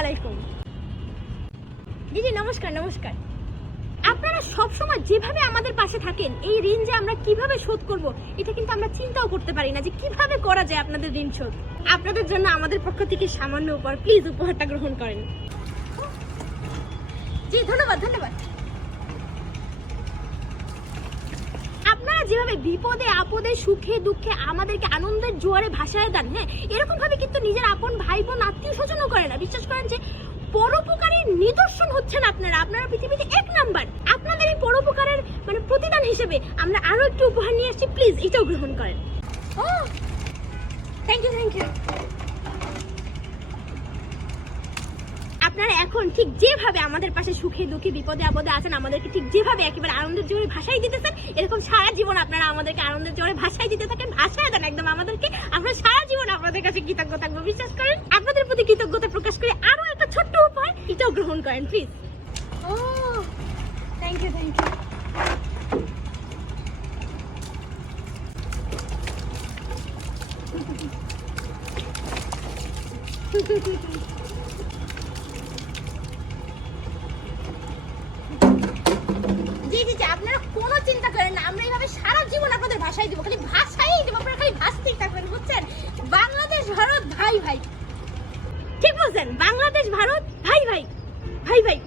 আলাইকুম। দিদি নমস্কার নমস্কার। আপনারা সবসময় যেভাবে আমাদের পাশে থাকেন, এই ঋণ যে আমরা কীভাবে শোধ করব, এটা কিন্তু আমরা চিন্তাও করতে পারি না যে কীভাবে করা যায় আপনাদের ঋণ শোধ। আপনাদের জন্য আমাদের পক্ষ থেকে সামান্য উপহার প্লিজ উপহারটা গ্রহণ করেন। জি, ধন্যবাদ ধন্যবাদ। যেভাবে বিপদে, আপদে, সুখে, দুঃখে আমাদেরকে আনন্দের জোয়ারে ভাসায় দেন হ্যাঁ? এরকম ভাবে কিন্তু নিজের আপন ভাই বোন আত্মীয় স্বজনও করে না। বিশ্বাস করেন যে পরোপকারের নিদর্শন হচ্ছেন আপনারা। আপনারা পৃথিবীতে এক নাম্বার। আপনাদের এই পরোপকারের মানে প্রতিদান হিসেবে আমরা আরও একটু উপহার নিয়ে আসছি। প্লিজ, এটাও গ্রহণ করেন। ও থ্যাংক ইউ থ্যাংক ইউ আপনারা এখন ঠিক যেভাবে আমাদের পাশে সুখে, দুঃখে, বিপদে, আপদে আছেন, আমাদেরকে ঠিক যেভাবে একেবারে আনন্দের জোরে ভাষাই দিতেছেন এরকম সারা জীবন আপনারা আমাদেরকে আনন্দের জোরে ভাষাই দিতে থাকেন। ভাষায় দেন একদম আমাদেরকে আমরা সারা জীবন আপনাদের কাছে কৃতজ্ঞ থাকব। বিশ্বাস করেন, আপনাদের প্রতি কৃতজ্ঞতা প্রকাশ করে আরও একটা ছোট্ট উপায় এটাও গ্রহণ করেন প্লিজ ও থ্যাংক ইউ থ্যাংক ইউ ভাষাই দিব, খালি ভাষাই দিব, আপনারা খালি ভাষাতেই থাকবেন, বুঝছেন? বাংলাদেশ, ভারত, ভাই ভাই। ঠিক বলছেন, বাংলাদেশ, ভারত, ভাই ভাই ভাই ভাই।